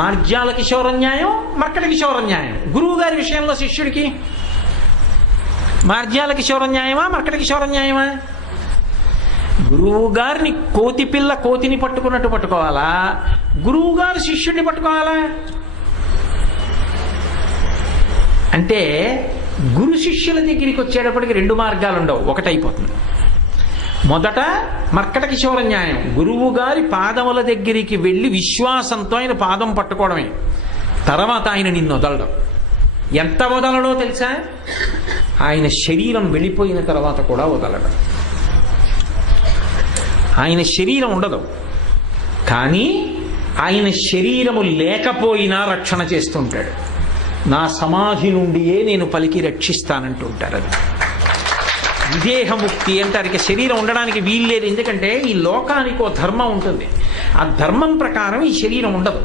మార్జాల కిశోర న్యాయం, మర్కట కిశోర న్యాయం. గురువు గారి విషయంలో శిష్యుడికి మార్జాల కిశోర న్యాయమా, మర్కట కిశోర న్యాయమా? గురువు గారిని కోతి పిల్ల కోతిని పట్టుకున్నట్టు పట్టుకోవాలా, గురువు గారు శిష్యుడిని పట్టుకోవాలా? అంటే గురు శిష్యుల దగ్గరికి వచ్చేటప్పటికి రెండు మార్గాలు ఉండవు, ఒకటైపోతుంది. మొదట మర్కట కిశోర న్యాయం, గురువు గారి పాదముల దగ్గరికి వెళ్ళి విశ్వాసంతో ఆయన పాదం పట్టుకోవడమే. తర్వాత ఆయన నిన్ను వదలడం. ఎంత వదలడో తెలుసా? ఆయన శరీరం వెళ్ళిపోయిన తర్వాత కూడా వదలడం. ఆయన శరీరం ఉండదు, కానీ ఆయన శరీరము లేకపోయినా రక్షణ చేస్తుంటాడు. నా సమాధి నుండియే నేను పలికి రక్షిస్తానంటుంటారు. అది విదేహముక్తి అంటారు. ఇక శరీరం ఉండడానికి వీల్లేదు, ఎందుకంటే ఈ లోకానికి ఓ ధర్మం ఉంటుంది. ఆ ధర్మం ప్రకారం ఈ శరీరం ఉండదు.